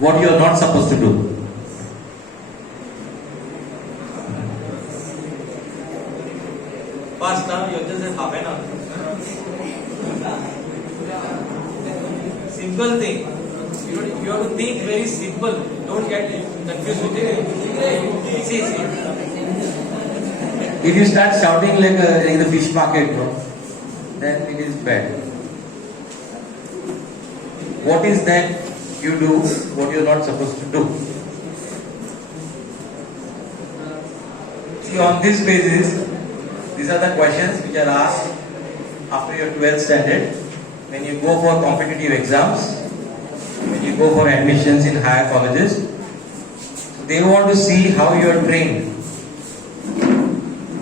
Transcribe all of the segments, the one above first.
what you are not supposed to do. Fast now, you just said half an hour. Simple thing. You have to think very simple. Don't get confused with it. See. If you start shouting like the fish market, then it is bad. What is that you do what you are not supposed to do? See, on this basis, these are the questions which are asked after your 12th standard, when you go for competitive exams, when you go for admissions in higher colleges. So they want to see how you are trained.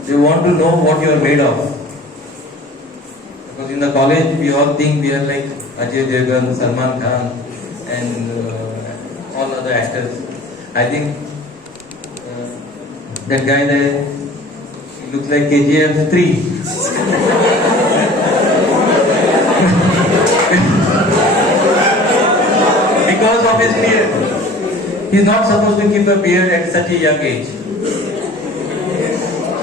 They want to know what you are made of. Because in the college, we all think we are like Ajay Devgan, Salman Khan, and all other actors. I think that guy there, he looks like KGF 3. Because of his beard. He's not supposed to keep a beard at such a young age.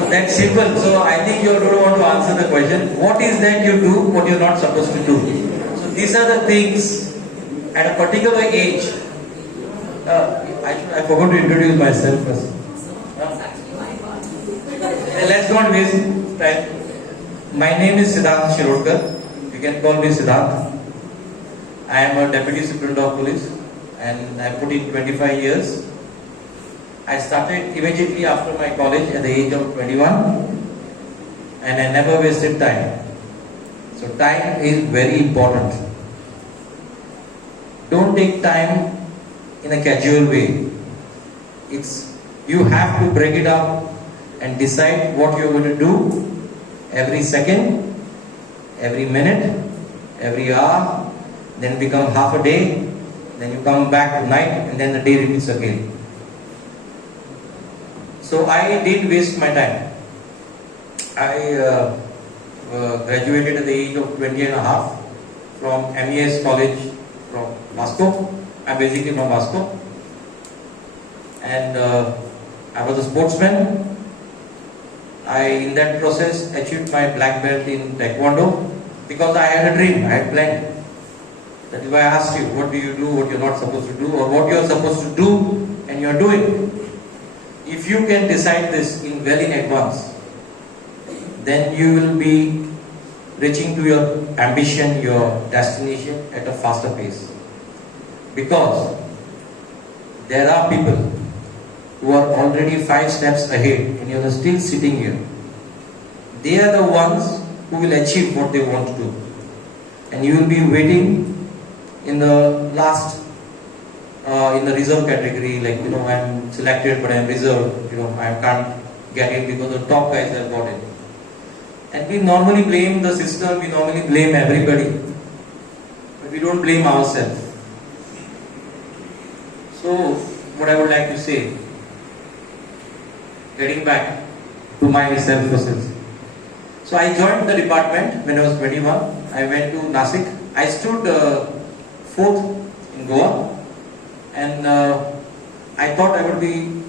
That's simple. So I think you don't want to answer the question. What is that you do, what you're not supposed to do? So these are the things at a particular age. I forgot to introduce myself first. Let's not waste time. My name is Siddharth Shirodkar. You can call me Siddharth. I am a Deputy Superintendent of Police and I put in 25 years. I started immediately after my college at the age of 21 and I never wasted time. So time is very important. Don't take time in a casual way. You have to break it up and decide what you're going to do every second, every minute, every hour, then become half a day, then you come back to night and then the day repeats again. So I did waste my time. I graduated at the age of 20 and a half from MES College from Moscow. I'm basically from Moscow. And I was a sportsman. In that process, achieved my black belt in Taekwondo because I had a dream, I had planned. That is why I asked you, what do you do, what you're not supposed to do, or what you're supposed to do and you're doing. If you can decide this well in advance, then you will be reaching to your ambition, your destination at a faster pace. Because there are people who are already 5 steps ahead and you are still sitting here. They are the ones who will achieve what they want to do. And you will be waiting in the last in the reserve category, like I'm selected but I'm reserved, I can't get in because the top guys have got in. And we normally blame the system, we normally blame everybody, but we don't blame ourselves. So what I would like to say, getting back to my self-process. So I joined the department when I was 21. I went to Nasik. I stood 4th in Goa. And I thought I would be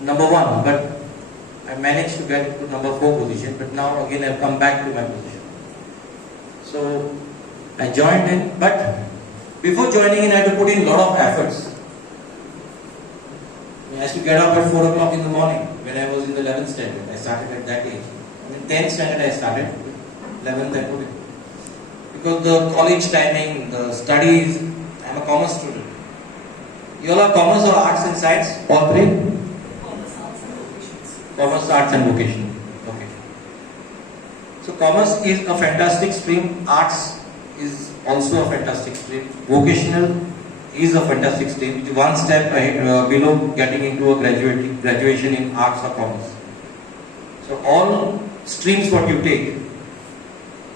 number 1, but I managed to get to number 4 position. But now again I've come back to my position. So I joined in, but before joining in I had to put in a lot of efforts. I used to get up at 4 o'clock in the morning when I was in the 11th standard. I started at that age. In 10th standard I started, 11th I put it. Because the college timing, the studies, I'm a commerce student. You all are commerce or arts and science? All three? Commerce, arts and vocation. Okay. So commerce is a fantastic stream. Arts is also a fantastic stream. Vocational is a fantastic stream. It's one step ahead, below getting into a graduation in arts or commerce. So all streams what you take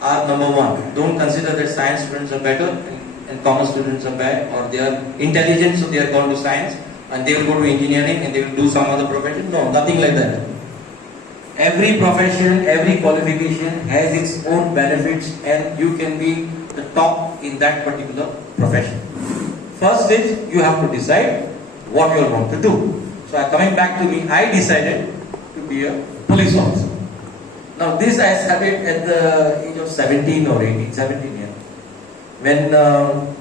are number 1. Don't consider that science students are better and commerce students are bad, or they are intelligent so they are gone to science and they will go to engineering and they will do some other profession. No, nothing like that. Every profession, every qualification has its own benefits and you can be the top in that particular profession. First is you have to decide what you want to do. So coming back to me, I decided to be a police officer. Now this I started at the age of 17 or 18, 17 years. When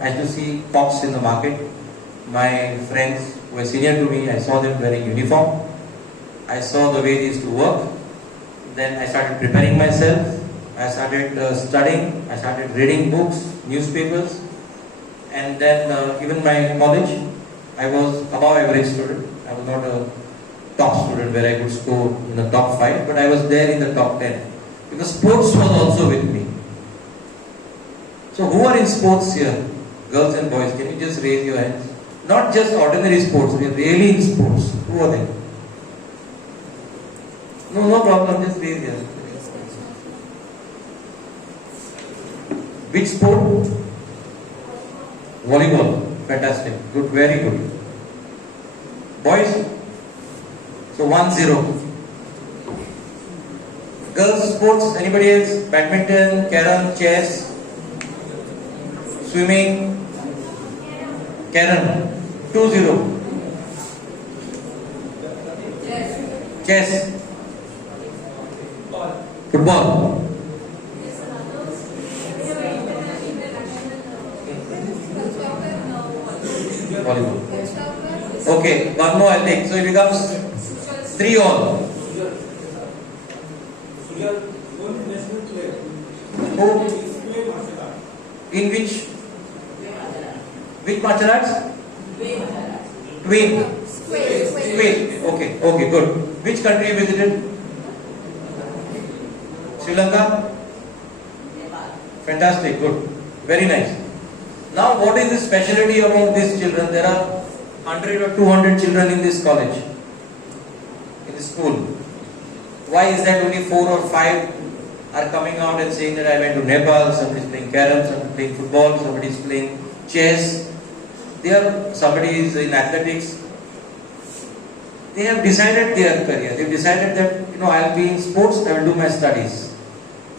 I used to see cops in the market, my friends who were senior to me, I saw them wearing uniform. I saw the way they used to work. Then I started preparing myself. I started studying. I started reading books, newspapers. And then even my college, I was above average student. I was not a top student where I could score in the top 5, but I was there in the top 10. Because sports was also with me. So who are in sports here? Girls and boys, can you just raise your hands? Not just ordinary sports, we are really in sports. Who are they? No problem, just raise your hands. Which sport? Volleyball. Fantastic. Good, very good. Boys? So 1-0. Girls sports, anybody else? Badminton, carom, chess, swimming, carom. 2-0. Chess. Football. Volleyball. Okay, one more I'll take. So it becomes 3-all. Who? In which martial arts? Twin. Okay, good. Which country you visited? Sri Lanka? Fantastic, good. Very nice. Now what is the specialty among these children? There are 100 or 200 children in this college, in this school. Why is that only 4 or 5 are coming out and saying that I went to Nepal, somebody is playing carom, somebody is playing football, somebody is playing chess. Somebody is in athletics. They have decided their career. They have decided that, I'll be in sports, I will do my studies.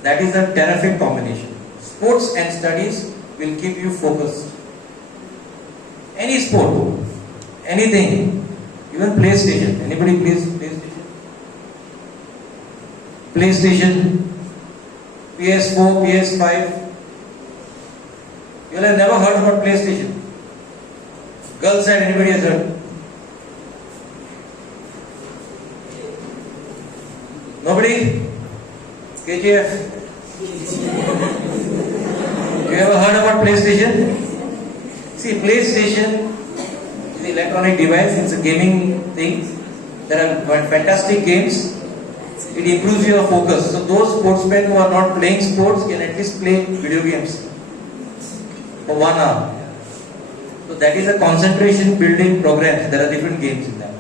That is a terrific combination. Sports and studies will keep you focused. Any sport, anything, even PlayStation. Anybody plays PlayStation? PlayStation, PS4, PS5. You will have never heard about PlayStation. Girls side, anybody has heard? Nobody? KGF? You ever heard about PlayStation? See, PlayStation is an electronic device, it's a gaming thing. There are fantastic games. It improves your focus. So those sportsmen who are not playing sports can at least play video games for 1 hour. So that is a concentration building program. There are different games in that.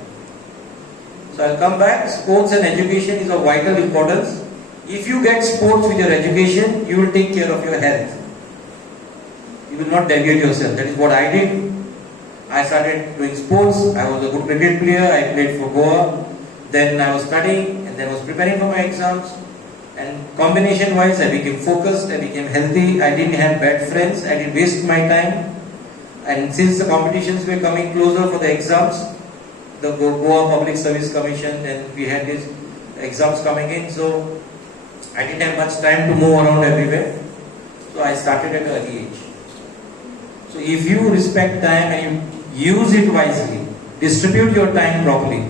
So I'll come back. Sports and education is of vital importance. If you get sports with your education, you will take care of your health. You will not deviate yourself. That is what I did. I started doing sports. I was a good cricket player. I played for Goa. Then I was studying and then I was preparing for my exams. And combination wise, I became focused. I became healthy. I didn't have bad friends. I didn't waste my time. And since the competitions were coming closer for the exams, the Goa Public Service Commission, and we had these exams coming in, so I didn't have much time to move around everywhere. So I started at an early age. So if you respect time and you use it wisely, distribute your time properly.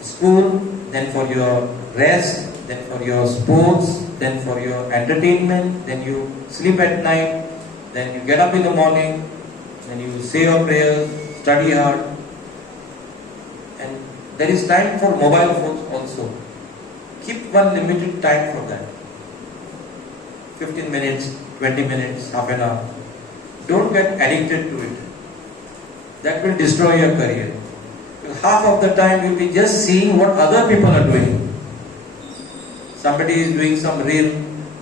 School, then for your rest, then for your sports, then for your entertainment, then you sleep at night, then you get up in the morning, then you say your prayers, study hard. And there is time for mobile phones also. Keep one limited time for that. 15 minutes, 20 minutes, half an hour. Don't get addicted to it. That will destroy your career. Because half of the time you'll be just seeing what other people are doing. Somebody is doing some reel,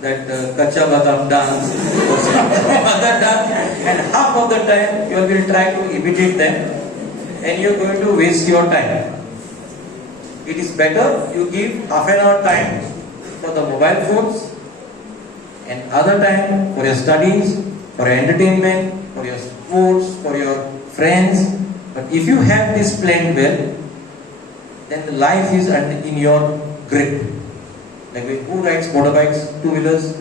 that Kacha Badam dance or some other dance, and half of the time you will try to imitate them and you're going to waste your time. It is better you give half an hour time for the mobile phones and other time for your studies, for your entertainment, for your sports, for your friends. But if you have this planned well, then the life is in your grip. Like who rides motorbikes, two-wheelers?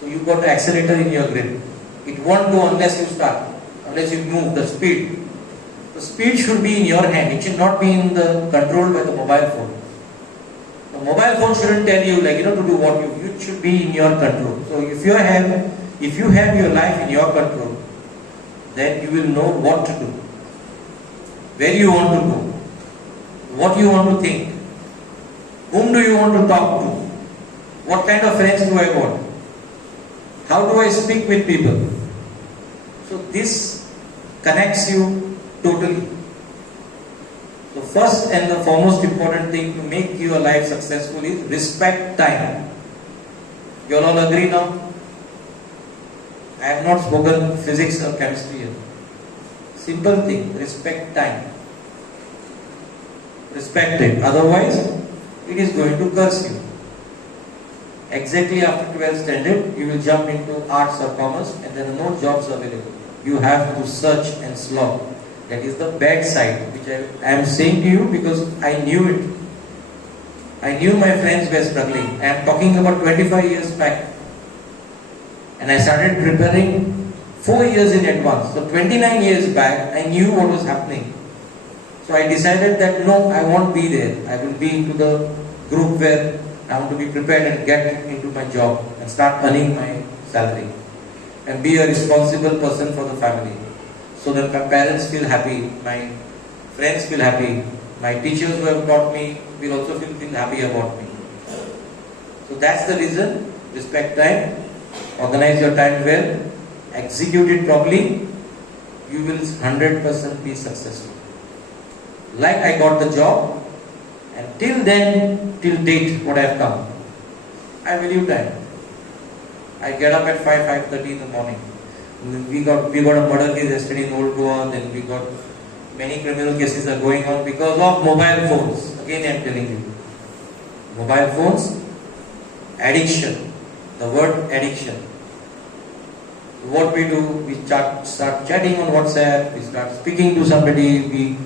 So you got the accelerator in your grip. It won't go unless you start, unless you move the speed. The speed should be in your hand. It should not be in the controlled by the mobile phone. The mobile phone shouldn't tell you to do what you. It should be in your control. So if you have your life in your control, then you will know what to do, where you want to go, what you want to think, whom do you want to talk to, what kind of friends do I want, how do I speak with people. So this connects you totally. So first and the foremost important thing to make your life successful is respect time. You all agree now? I have not spoken physics or chemistry here. Simple thing, respect time. Respect it. Otherwise, it is going to curse you. Exactly after 12th standard, you will jump into arts or commerce and there are no jobs available. You have to search and slog. That is the bad side, which I am saying to you because I knew it. I knew my friends were struggling. I am talking about 25 years back. And I started preparing 4 years in advance. So 29 years back, I knew what was happening. So I decided that no, I won't be there. I will be into the group where I want to be prepared and get into my job and start earning my salary. And be a responsible person for the family. So that my parents feel happy, my friends feel happy, my teachers who have taught me will also feel happy about me. So that's the reason. Respect time. Organize your time well, execute it properly, you will 100% be successful. Like I got the job, and till then, till date, what I have come, I value time. I get up at 5:30 in the morning. We got a murder case yesterday in Old Goa, then we got many criminal cases are going on because of mobile phones. Again, I am telling you, mobile phones, addiction. The word addiction. What we do, we start chatting on WhatsApp, we start speaking to somebody.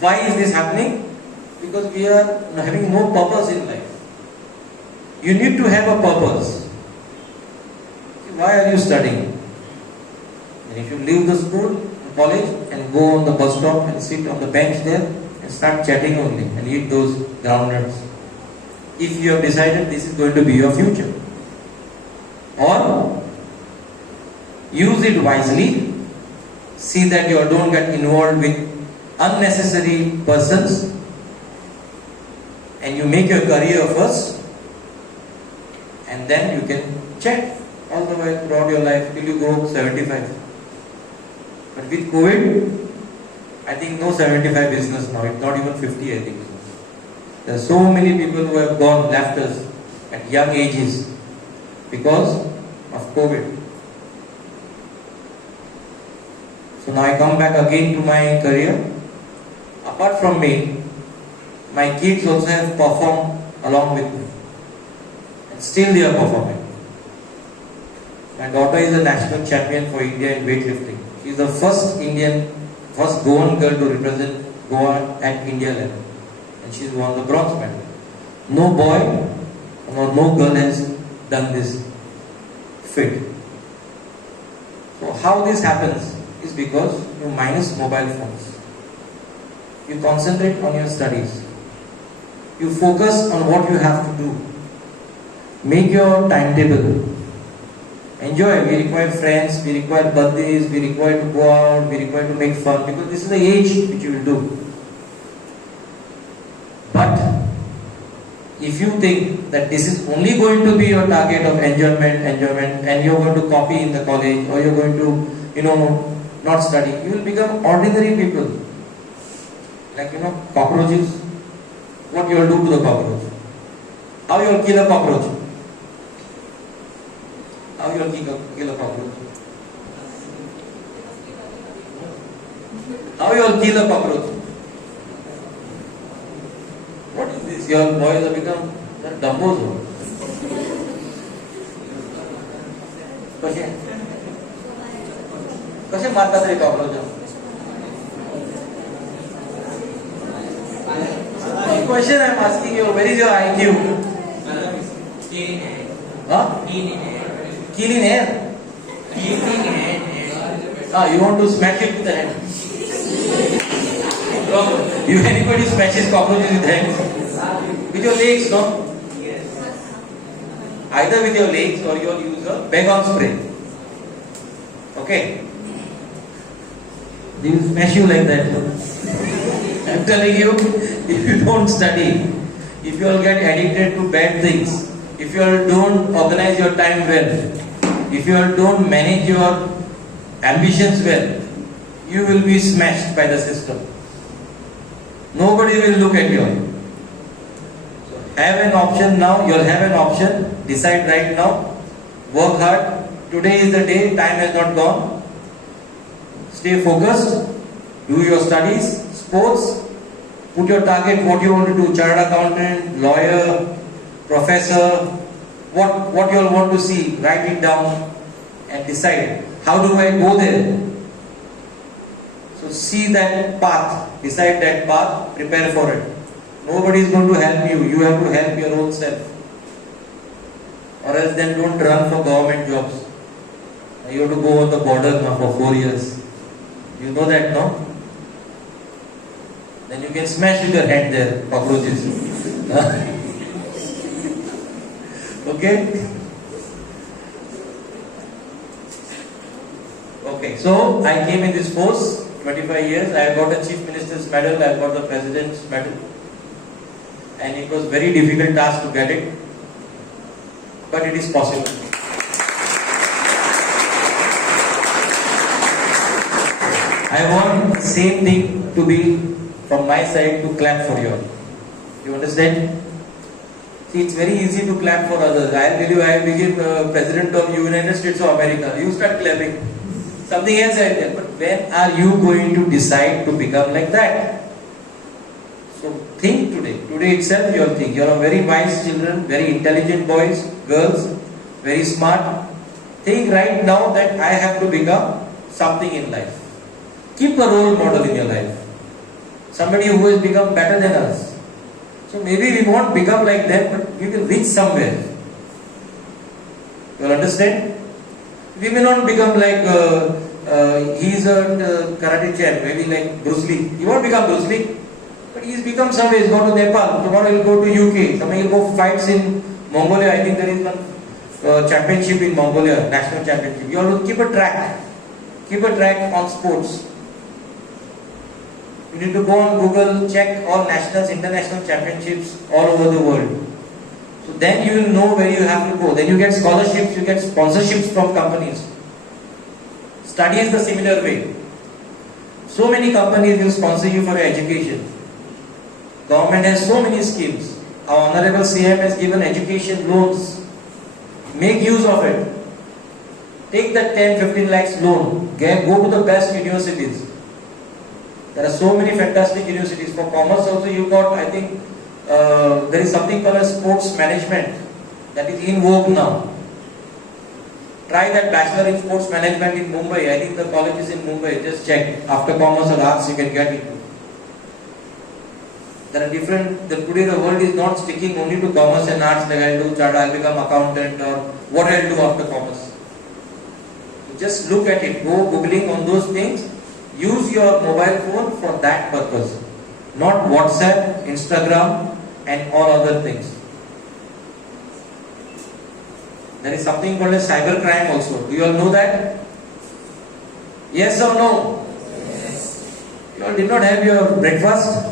Why is this happening? Because we are having no purpose in life. You need to have a purpose. Why are you studying? And if you leave the school, college, and go on the bus stop and sit on the bench there and start chatting only and eat those groundnuts. If you have decided this is going to be your future. Or use it wisely, see that you don't get involved with unnecessary persons and you make your career first and then you can chat all the way throughout your life till you grow 75. But with COVID, I think no 75 business now, it's not even 50 I think. There are so many people who have left us at young ages because of COVID. So now I come back again to my career. Apart from me, my kids also have performed along with me. And still they are performing. My daughter is a national champion for India in weightlifting. She is the first Goan girl to represent Goa at India level. And she has won the bronze medal. No boy or no girl has done this fit. So how this happens is because you minus mobile phones. You concentrate on your studies. You focus on what you have to do. Make your timetable. Enjoy. We require friends, we require birthdays, we require to go out, we require to make fun because this is the age which you will do. But if you think that this is only going to be your target of enjoyment and you're going to copy in the college or you're going to, not study, you will become ordinary people. Like, cockroaches. What you will do to the cockroach? How you will kill a cockroach? How you will kill a cockroach? How you will kill a cockroach? What is this? Your boys have become dumbos. कसे मारतात रे cockroach? Question I'm asking you, where is your IQ? Huh? Keen in air. You want to smash it with the hand? You anybody smashes cockroaches with hands? With your legs, no? Either with your legs or you use a Baygon spray. Okay? They will smash you like that. I'm telling you, if you don't study, if you all get addicted to bad things, if you all don't organize your time well, if you all don't manage your ambitions well, you will be smashed by the system. Nobody will look at you. So have an option now, you'll have an option, decide right now, work hard, today is the day, time has not gone. Stay focused, do your studies, sports, put your target, what you want to do, chartered accountant, lawyer, professor, what you all want to see, write it down and decide, how do I go there? So see that path, decide that path, prepare for it. Nobody is going to help you, you have to help your own self. Or else then don't run for government jobs. You have to go on the border now for 4 years. You know that, no? Then you can smash with your hand there, cockroaches. Okay? Okay, so I came in this force, 25 years, I got a Chief Minister's medal, I got the President's medal. And it was very difficult task to get it. But it is possible. I want the same thing to be from my side to clap for you all. You understand? See, it's very easy to clap for others. I'll tell you, I became President of the United States of America. You start clapping. Something else I tell. But when are you going to decide to become like that? So think today. Today itself you all think. You are very wise children, very intelligent boys, girls, very smart. Think right now that I have to become something in life. Keep a role model in your life. Somebody who has become better than us. So maybe we won't become like them, but we will reach somewhere. You understand? We may not become like he is a karate champ, maybe like Bruce Lee. He won't become Bruce Lee, but he has become somewhere. He's gone to Nepal. Tomorrow he'll go to UK. Somewhere he'll go fights in Mongolia. I think there is one championship in Mongolia, national championship. You have to keep a track. Keep a track on sports. You need to go on Google, check all nationals, international championships all over the world. So then you will know where you have to go. Then you get scholarships, you get sponsorships from companies. Study is the similar way. So many companies will sponsor you for your education. Government has so many schemes. Our Honorable CM has given education loans. Make use of it. Take that 10-15 lakhs loan. Go to the best universities. There are so many fantastic universities. For commerce also you got, I think, there is something called as sports management that is in vogue now. Try that bachelor in sports management in Mumbai. I think the college is in Mumbai. Just check. After commerce or arts you can get it. There are different, today the world is not sticking only to commerce and arts, like I'll do chartered, I'll become accountant or what I'll do after commerce. Just look at it. Go googling on those things. Use your mobile phone for that purpose. Not WhatsApp, Instagram and all other things. There is something called as cyber crime also. Do you all know that? Yes or no? Yes. You all did not have your breakfast?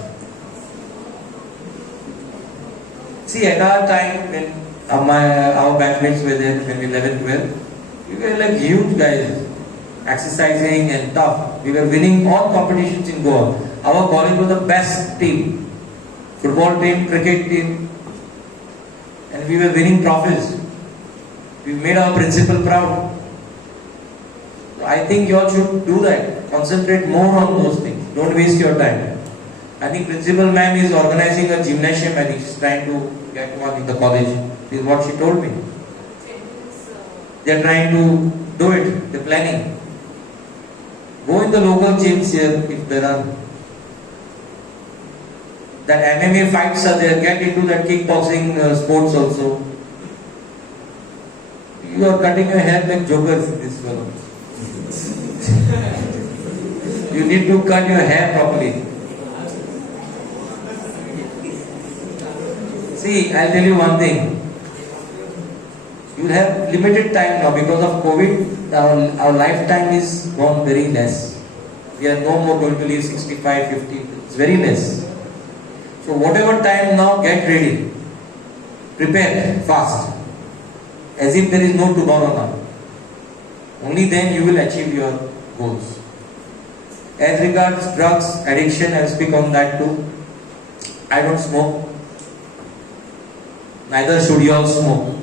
See, at our time when our batchmates were there, when we 11, 12, we were like huge guys, exercising and tough. We were winning all competitions in Goa. Our college was the best team. Football team, cricket team. And we were winning trophies. We made our principal proud. So I think you all should do that. Concentrate more on those things. Don't waste your time. I think principal ma'am is organizing a gymnasium. I think she's trying to get one in the college. This is what she told me. They are trying to do it. They're planning. Go in the local gyms here if there are. That MMA fights are there. Get into that kickboxing sports also. You are cutting your hair like jokers in this fellow. You need to cut your hair properly. See, I'll tell you one thing. You have limited time now because of COVID. Our lifetime is gone very less. We are no more going to live 65, 50. It's very less. So whatever time now, get ready. Prepare fast. As if there is no tomorrow now. Only then you will achieve your goals. As regards drugs, addiction, I'll speak on that too. I don't smoke. Neither should you all smoke.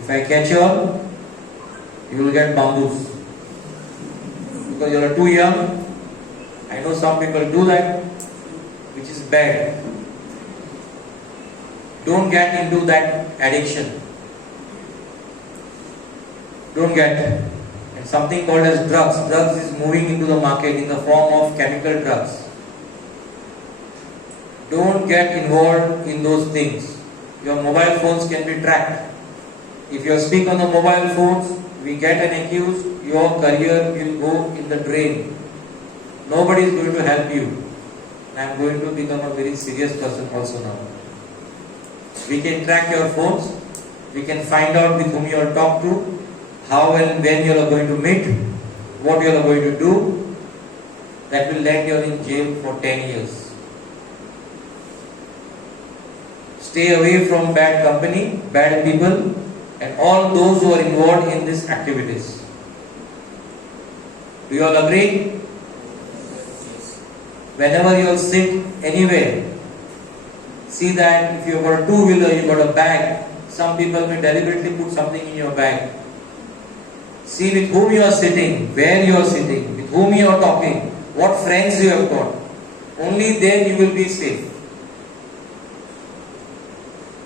If I catch you all, you will get bamboos. Because you are too young. I know some people do that, which is bad. Don't get into that addiction. Don't get. And something called as drugs. Drugs is moving into the market in the form of chemical drugs. Don't get involved in those things. Your mobile phones can be tracked. If you speak on the mobile phones, we get an accused, your career will go in the drain. Nobody is going to help you. I am going to become a very serious person also now. We can track your phones. We can find out with whom you are talk to, how and when you are going to meet, what you are going to do. That will land you in jail for 10 years. Stay away from bad company, bad people, and all those who are involved in these activities. Do you all agree? Whenever you all sit anywhere, see that if you have got a two-wheeler, you have got a bag. Some people may deliberately put something in your bag. See with whom you are sitting, where you are sitting, with whom you are talking, what friends you have got. Only then you will be safe.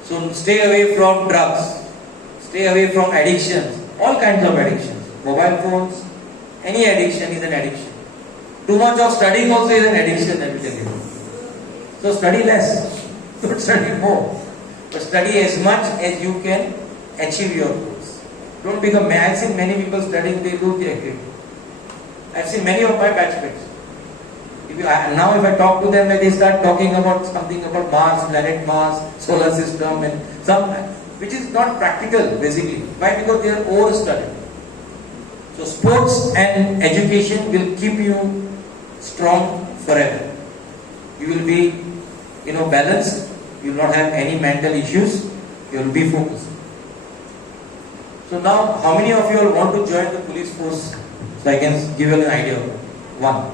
So stay away from drugs. Stay away from addictions. All kinds of addictions. Mobile phones, any addiction is an addiction. Too much of studying also is an addiction, let me tell you. So study less. Don't study more. But study as much as you can achieve your goals. Don't become mad. I've seen many people studying, they do get it. I've seen many of my batchmates. Now if I talk to them, they start talking about something about Mars, planet Mars, solar system and some, which is not practical basically. Why? Because they are overstudied. So sports and education will keep you strong forever. You will be, balanced. You will not have any mental issues. You will be focused. So now, how many of you all want to join the police force? So I can give you an idea. One.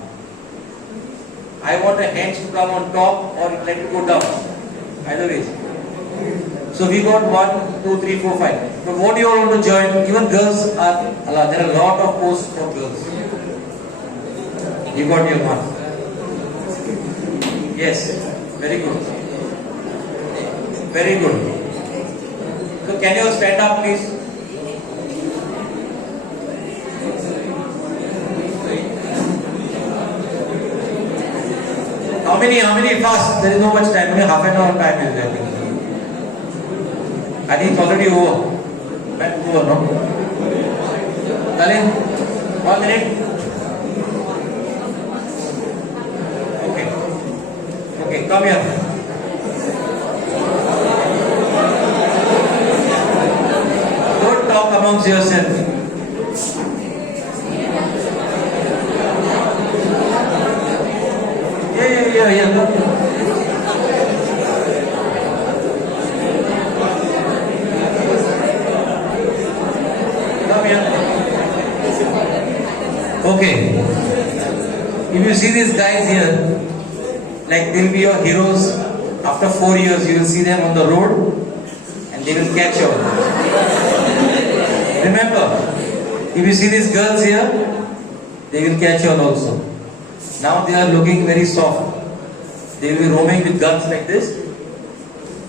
I want the hands to come on top or like to go down. Either way. So we got 1, 2, 3, 4, 5. But what do you all want to join? Even girls are, there are a lot of posts for girls. You got your one. Yes. Very good. Very good. So can you stand up please? How many fast? There is no much time. Only half an hour time is there. I think it's already over. Over, no? Darling, 1 minute. Okay, come here. Don't talk amongst yourselves. Yeah. Come here. Okay. If you see these guys here, like they'll be your heroes. After 4 years, you will see them on the road, and they will catch you. Remember, if you see these girls here, they will catch you also. Now they are looking very soft. They will be roaming with guns like this.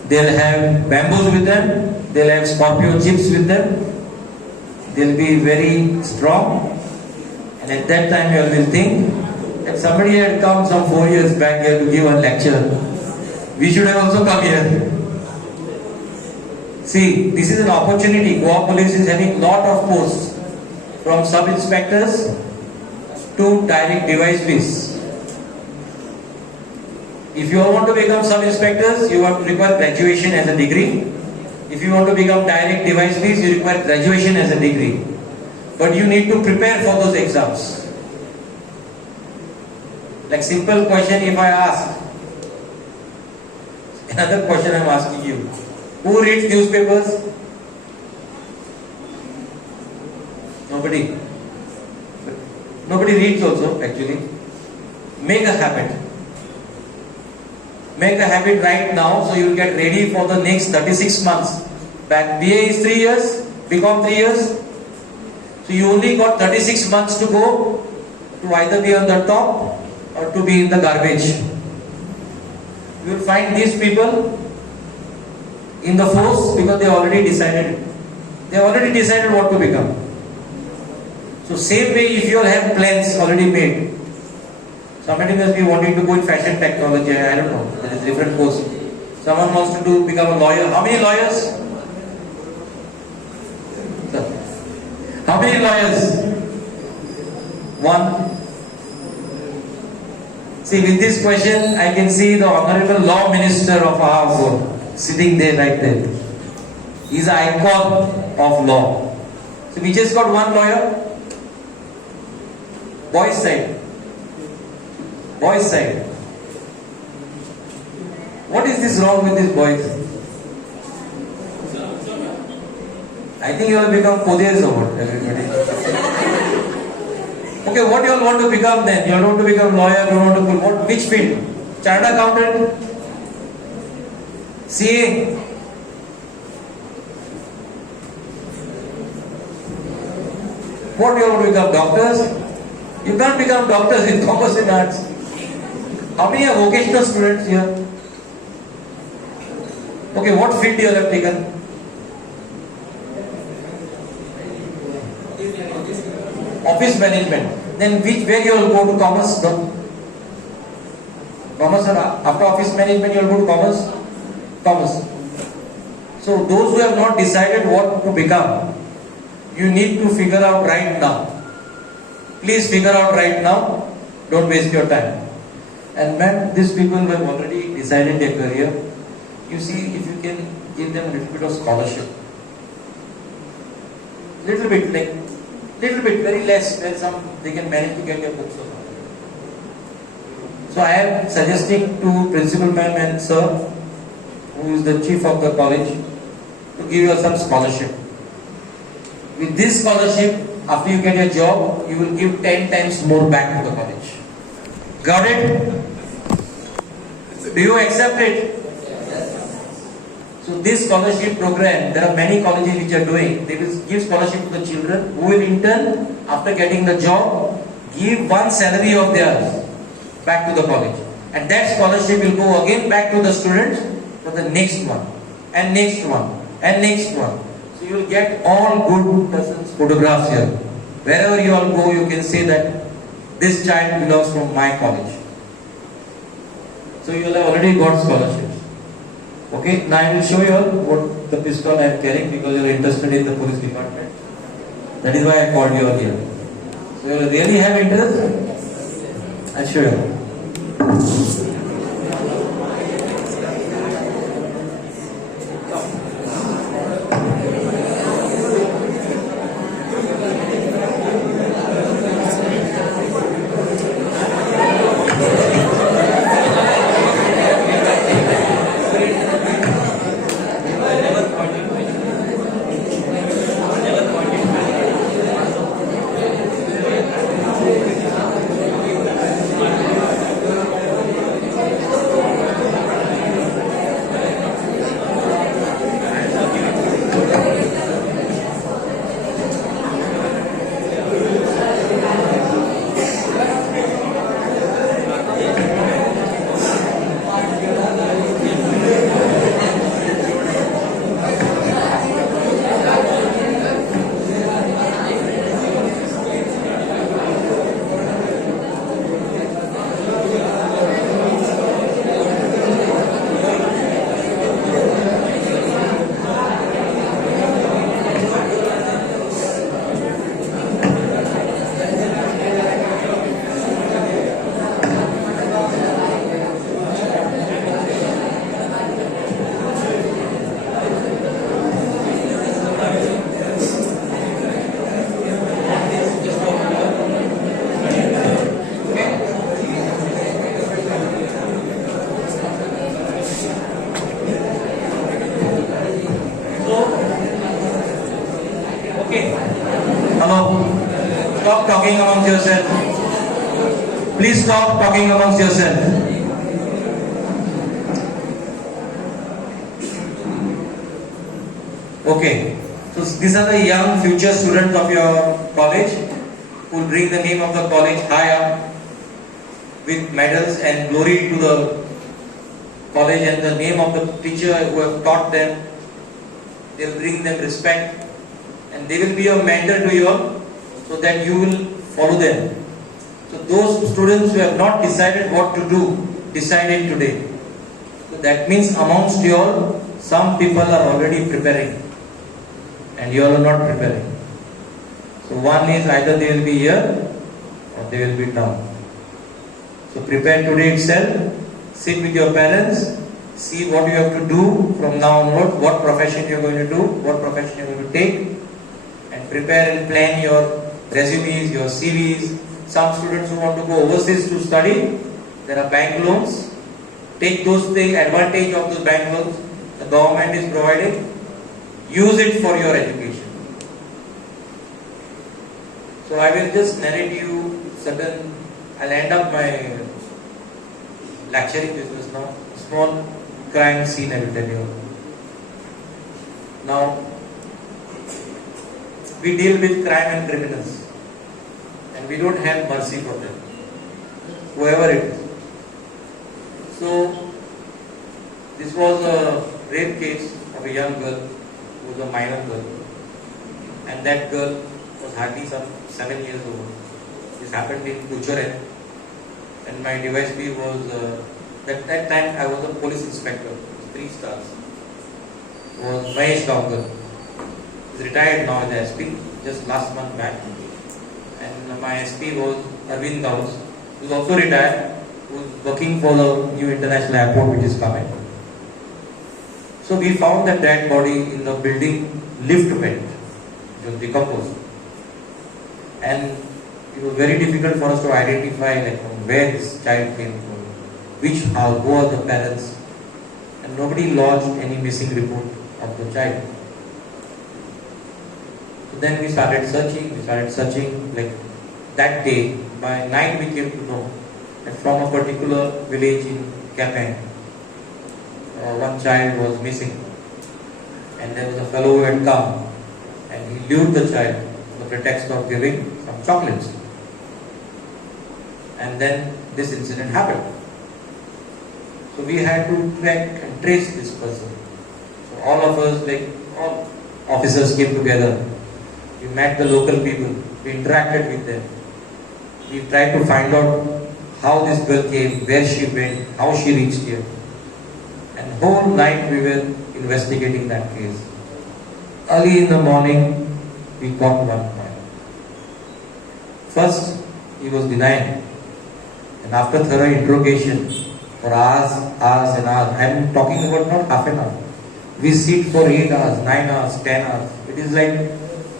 They'll have bamboos with them. They'll have scorpio chips with them. They'll be very strong. And And at that time you will think, if somebody had come some 4 years back here to give a lecture, we should have also come here. See, this is an opportunity. Goa Police is having lot of posts, from sub-inspectors to direct device police. If you all want to become sub-inspectors, you have to require graduation as a degree. If you want to become direct device police, you require graduation as a degree. But you need to prepare for those exams. Like simple question if I ask, another question I am asking you. Who reads newspapers? Nobody. Nobody reads also actually. Make a habit. Make a habit right now so you will get ready for the next 36 months. Back BA is 3 years, BCom 3 years. So you only got 36 months to go to either be on the top or to be in the garbage. You will find these people in the force because they already decided. They already decided what to become. So same way, if you all have plans already made, somebody must be wanting to go in fashion technology, I don't know, there is different course. Someone wants to become a lawyer. How many lawyers? How many lawyers? One. See, with this question, I can see the Honorable Law Minister of our house sitting there right there. He is an icon of law. So we just got one lawyer. Boys side. Boys side. What is this wrong with these boys? I think you will become Podiers or what, everybody. Okay, what you all want to become then? You all want to become lawyer, you want to what? Which field? Chartered accountant? CA? What you all want to become? Doctors? You can't become doctors in commerce and arts. How many are vocational students here? Okay, what field you all have taken? Office management. Then where you will go to commerce? No? Commerce or after office management you will go to commerce? Commerce. So those who have not decided what to become, you need to figure out right now. Please figure out right now. Don't waste your time. And ma'am, these people who have already decided their career, you see if you can give them a little bit of scholarship. Little bit, very less, where they can manage to get their books or something. So I am suggesting to principal ma'am and sir, who is the chief of the college, to give you some scholarship. With this scholarship, after you get your job, you will give 10 times more back to the college. Got it? Do you accept it? So this scholarship program, there are many colleges which are doing. They will give scholarship to the children who will in turn, after getting the job, give one salary of theirs back to the college. And that scholarship will go again back to the students for the next one, and next one, and next one. So you will get all good persons' photographs here. Wherever you all go, you can say that this child belongs from my college. So you will have already got scholarships. Okay, now I will show you all what the pistol I am carrying because you are interested in the police department. That is why I called you all here. So you really have interest? I'll show you. talking amongst yourself. Please stop talking amongst yourself. Okay. So these are the young future students of your college who bring the name of the college high up with medals and glory to the college and the name of the teacher who have taught them. They will bring them respect and they will be your mentor to you all so that you will follow them. So those students who have not decided what to do, decide it today. So that means amongst you all, some people are already preparing and you all are not preparing. So one is either they will be here or they will be down. So prepare today itself, sit with your parents, see what you have to do from now onward, what profession you are going to do, what profession you are going to take, and prepare and plan your resumes, your CVs. Some students who want to go overseas to study, there are bank loans. Take those things, advantage of those bank loans the government is providing. Use it for your education. So I will just narrate you certain, I'll end up my lecturing business now. Small crime scene I will tell you. Now, we deal with crime and criminals and we don't have mercy for them, whoever it is. So, this was a rape case of a young girl who was a minor girl, and that girl was hardly some 7 years old. This happened in Kuchare, and my DYSP was, at that time I was a police inspector, 3 stars, was Mahesh Gaonkar. He's retired now as SP, just last month back. And my SP was Arvind Daus, who is also retired, who is working for the new international airport which is coming. So we found that dead body in the building lift vent, which was decomposed. And it was very difficult for us to identify like from where this child came from, which house, who are the parents, and nobody lodged any missing report of the child. So then we started searching, like that day, by night we came to know that from a particular village in Kapang, one child was missing, and there was a fellow who had come and he lured the child on the pretext of giving some chocolates, and then this incident happened. So we had to track and trace this person. So all of us, like all officers, came together. We met the local people, we interacted with them, we tried to find out how this girl came, where she went, how she reached here. And whole night we were investigating that case. Early in the morning, we got one man. First, he was denied. And after thorough interrogation, for hours and hours, I am talking about not half an hour. We sit for 8 hours, 9 hours, 10 hours. It is like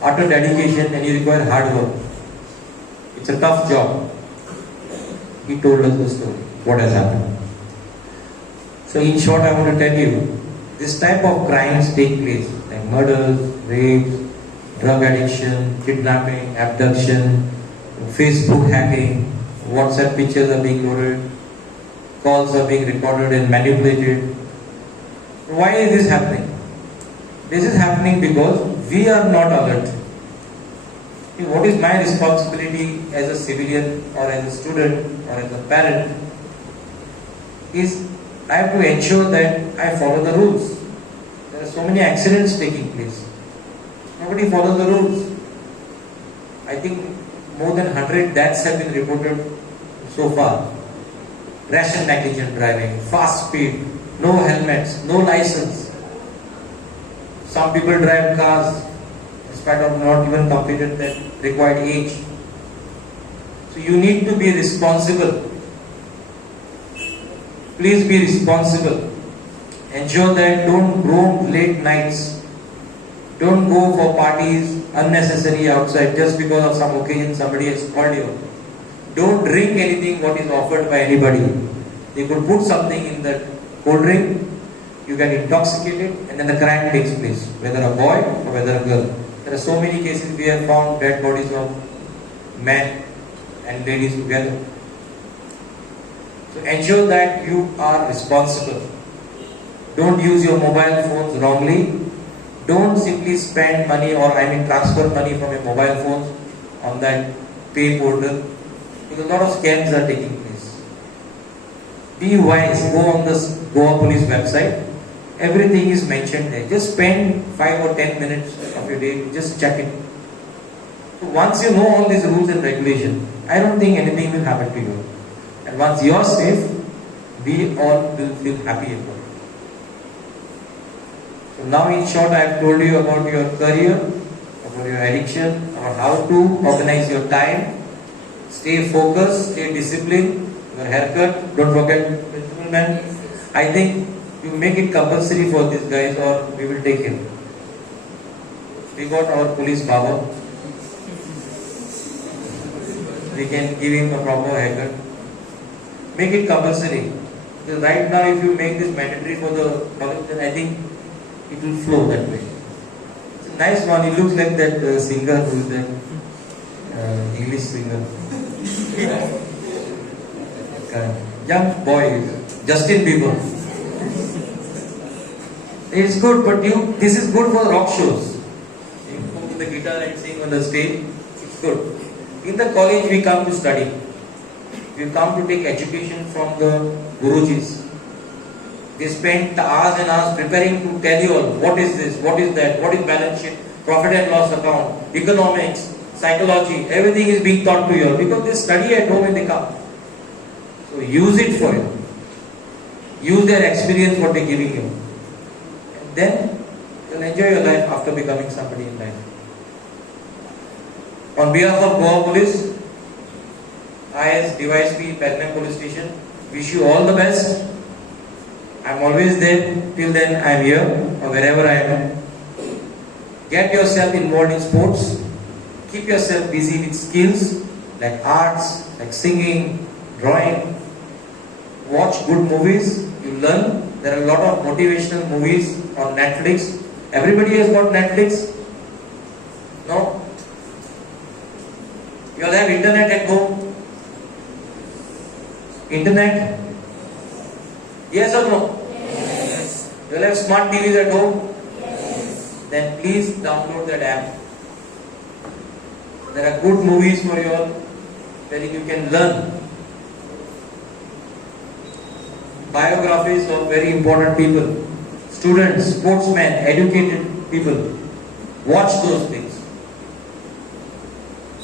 utter dedication and you require hard work. It's a tough job. He told us the story, what has happened. So in short, I want to tell you, this type of crimes take place, like murders, rapes, drug addiction, kidnapping, abduction, Facebook hacking, WhatsApp pictures are being loaded, calls are being recorded and manipulated. Why is this happening? This is happening because we are not alert. What is my responsibility as a civilian or as a student or as a parent is I have to ensure that I follow the rules. There are so many accidents taking place. Nobody follows the rules. I think more than 100 deaths have been reported so far. Rash and negligent driving, fast speed, no helmets, no license. Some people drive cars in spite of not even completed that required age. So you need to be responsible. Please be responsible. Ensure that don't roam late nights. Don't go for parties unnecessary outside just because of some occasion somebody has called you. Don't drink anything what is offered by anybody. They could put something in that cold drink, you get intoxicated, and then the crime takes place, whether a boy or whether a girl. There are so many cases we have found dead bodies of men and ladies together. So ensure that you are responsible. Don't use your mobile phones wrongly. Don't simply spend money transfer money from your mobile phones on that pay portal, because a lot of scams are taking place. Be wise. Go on the Goa Police website. Everything is mentioned there. Just spend 5 or 10 minutes of your day to just check it. So once you know all these rules and regulations, I don't think anything will happen to you. And once you are safe, we all will feel happy about it. So now in short, I have told you about your career, about your addiction, about how to organize your time, stay focused, stay disciplined, your haircut, don't forget principal man. I think you make it compulsory for these guys or we will take him. We got our police power. We can give him a proper haircut. Make it compulsory. Because right now if you make this mandatory for the college, then I think it will flow that way. It's a nice one. He looks like that singer who is that English singer. Young boy, Justin Bieber. It's good, but this is good for rock shows. You go with the guitar and sing on the stage. It's good. In the college, we come to study. We come to take education from the Gurujis. They spend hours and hours preparing to tell you all what is this, what is that, what is balance sheet, profit and loss account, economics, psychology. Everything is being taught to you all because they study at home when they come. So use it for you. Use their experience, what they are giving you. And then you'll enjoy your life after becoming somebody in life. On behalf of Goa Police, I as DYSP Pelham Police Station wish you all the best. I'm always there. Till then I'm here or wherever I am. Get yourself involved in sports. Keep yourself busy with skills like arts, like singing, drawing. Watch good movies. You learn. There are a lot of motivational movies on Netflix. Everybody has got Netflix? No? You all have internet at home? Internet? Yes or no? Yes. You all have smart TVs at home? Yes. Then please download that app. There are good movies for you all where you can learn. Biographies of very important people, students, sportsmen, educated people. Watch those things.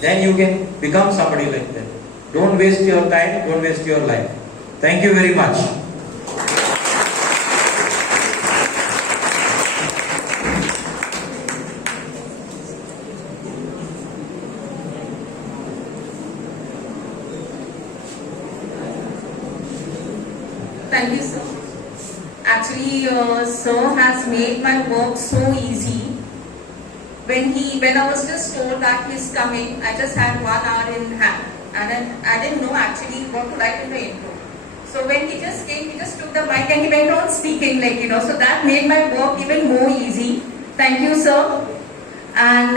Then you can become somebody like that. Don't waste your time, don't waste your life. Thank you very much. Thank you, sir. Actually, sir has made my work so easy. When I was just told that he's coming, I just had 1 hour in hand, and then I didn't know actually what to write in the intro. So when he just came, he just took the mic and he went on speaking, so that made my work even more easy. Thank you, sir. And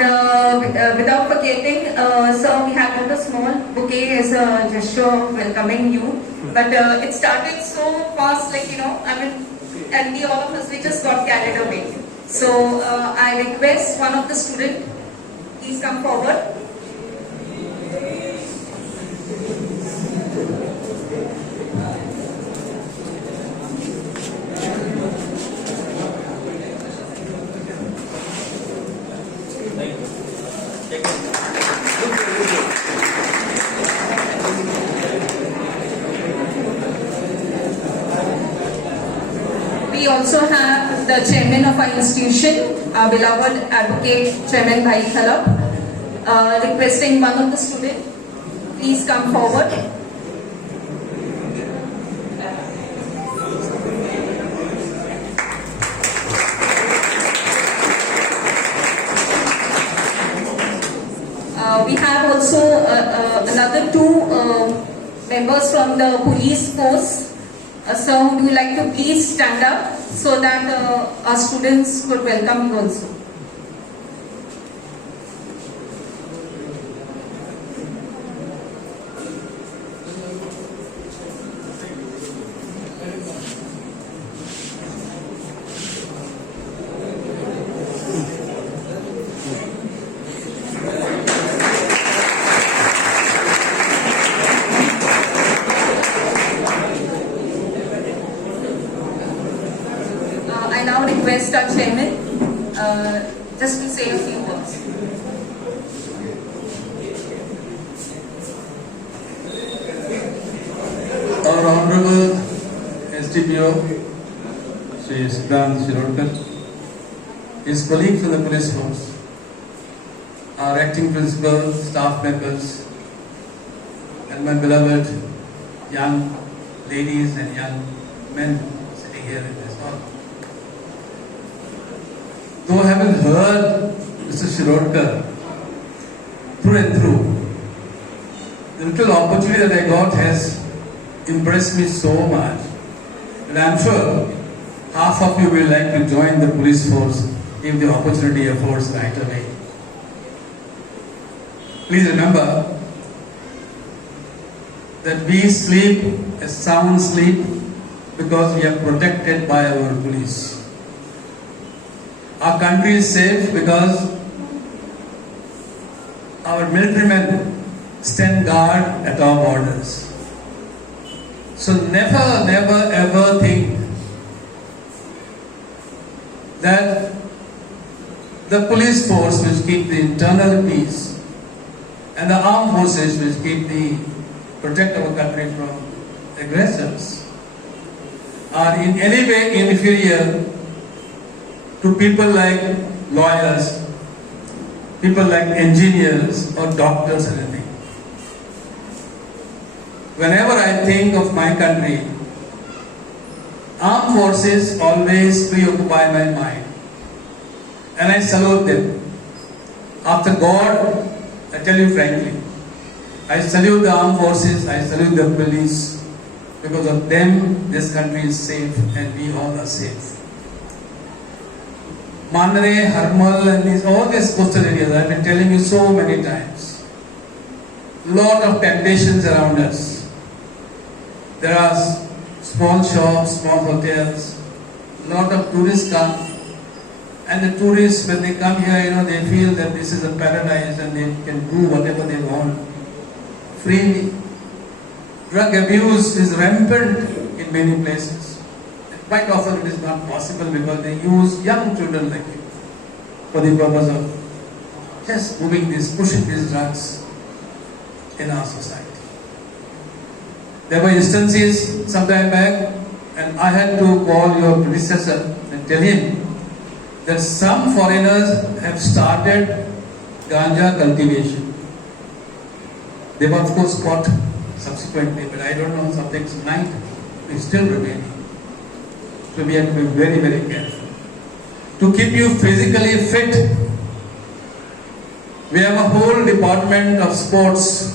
without forgetting, sir, we have got a small bouquet as a gesture of welcoming you. But it started so fast, and we all of us, we just got carried away. So I request one of the students, please come forward. We also have the chairman of our institution, our beloved advocate, Chairman Bhai Khalap, requesting one of the students, please come forward. We have also another two members from the police force. Sir, would you like to please stand up so that our students could welcome you also? request our chairman just to say a few words. Our Honorable SDPO, Shri Siddhant Shirodkar, his colleagues in the police force, our acting principal, staff members, and my beloved young ladies and young men sitting here in this hall. Though I haven't heard Mr. Shirodkar through and through, the little opportunity that I got has impressed me so much, and I'm sure half of you will like to join the police force if the opportunity affords right away. Please remember that we sleep a sound sleep because we are protected by our police. Our country is safe because our military men stand guard at our borders. So never, never ever think that the police force which keep the internal peace and the armed forces which protect our country from aggressors are in any way inferior to people like lawyers, people like engineers or doctors and anything. Whenever I think of my country, armed forces always preoccupy my mind. And I salute them. After God, I tell you frankly, I salute the armed forces, I salute the police. Because of them, this country is safe and we all are safe. Mandre, Harmal and all these coastal areas, I've been telling you so many times. Lot of temptations around us. There are small shops, small hotels, lot of tourists come, and the tourists when they come here, they feel that this is a paradise and they can do whatever they want freely. Drug abuse is rampant in many places. Quite often it is not possible because they use young children like you for the purpose of just pushing these drugs in our society. There were instances some time back, and I had to call your predecessor and tell him that some foreigners have started ganja cultivation. They were of course caught subsequently, but I don't know, something tonight is still remaining. So we have to be very, very careful. To keep you physically fit, we have a whole department of sports.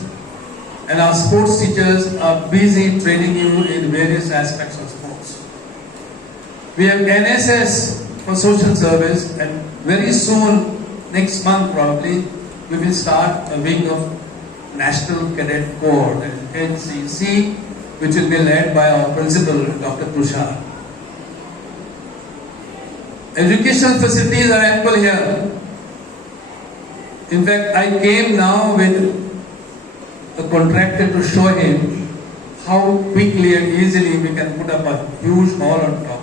And our sports teachers are busy training you in various aspects of sports. We have NSS for social service, and very soon, next month probably, we will start a wing of National Cadet Corps, that is NCC, which will be led by our principal, Dr. Tushar. Educational facilities are ample here. In fact, I came now with a contractor to show him how quickly and easily we can put up a huge hall on top.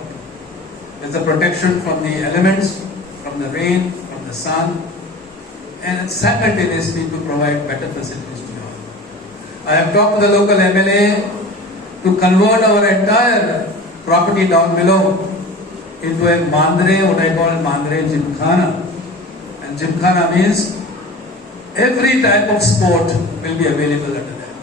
There's a protection from the elements, from the rain, from the sun, and simultaneously to provide better facilities to you all. I have talked to the local MLA to convert our entire property down below into a Mandre, what I call Mandre Gymkhana. And Gymkhana means every type of sport will be available under there.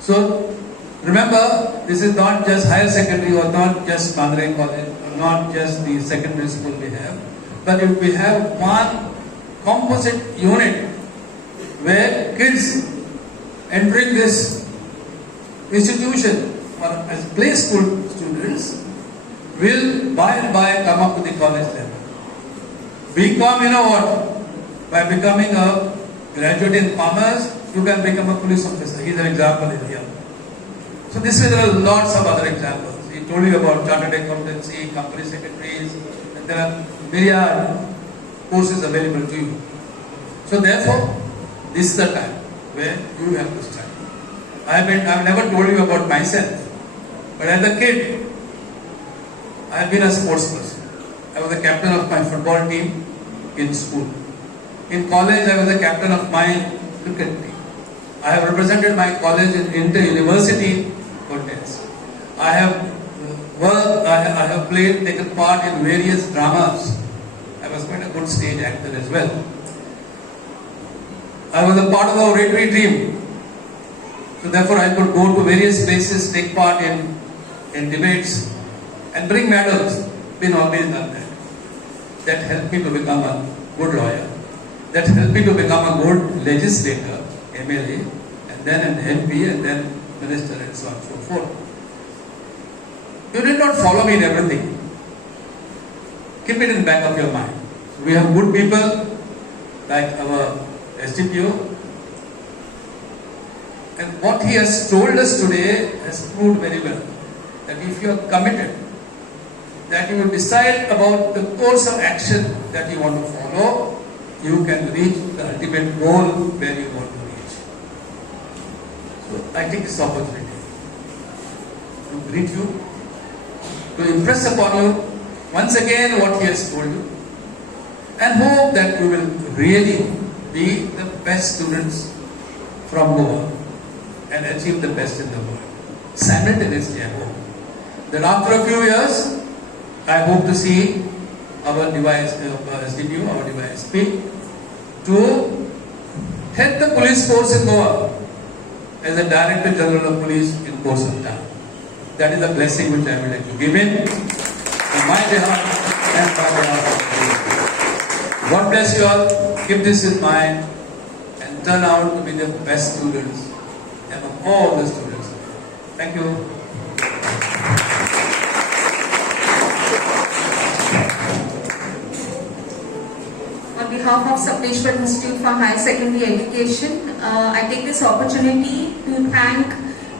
So remember, this is not just higher secondary or not just Mandre College or not just the secondary school we have, but if we have one composite unit where kids entering this institution or as play school students will by and by come up to the college level. BCom, you know what? By becoming a graduate in commerce, you can become a police officer. Here's an example in here. So this way there are lots of other examples. He told you about chartered accountancy, company secretaries, and there are myriad courses available to you. So therefore, this is the time where you have to study. I've never told you about myself, but as a kid, I've been a sports person. I was the captain of my football team in school. In college, I was the captain of my cricket team. I have represented my college in inter-university contests. I have worked, I have played, taken part in various dramas. I was quite a good stage actor as well. I was a part of the oratory team. So therefore I could go to various places, take part in debates and bring medals. Been always done that. That helped me to become a good lawyer. That helped me to become a good legislator, MLA, and then an MP, and then minister, and so on and so forth. You did not follow me in everything. Keep it in the back of your mind. We have good people like our SDPO, and what he has told us today has proved very well that if you are committed, that you will decide about the course of action that you want to follow, you can reach the ultimate goal where you want to reach. So I take this opportunity to greet you, to impress upon you once again what he has told you, and hope that you will really be the best students from Goa and achieve the best in the world. Simultaneously, I hope that after a few years, I hope to see our SDPO, our DYSP, to head the police force in Goa as a Director General of Police in course of time. That is a blessing which I would like to give in on my behalf and on behalf of the police. God bless you all. Keep this in mind and turn out to be the best students among all the students. Thank you. On behalf of Sapneshwar Institute for Higher Secondary Education, I take this opportunity to thank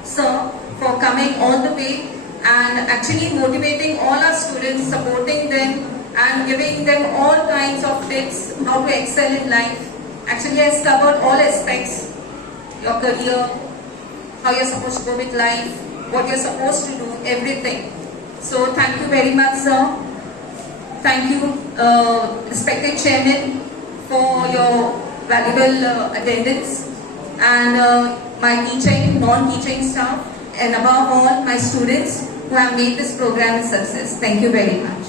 Sir for coming all the way and actually motivating all our students, supporting them and giving them all kinds of tips how to excel in life. Actually, has covered all aspects, your career, how you're supposed to go with life, what you're supposed to do, everything. So thank you very much, sir. Thank you, respected chairman, for your valuable attendance, and my teaching, non-teaching staff, and above all, my students who have made this program a success. Thank you very much.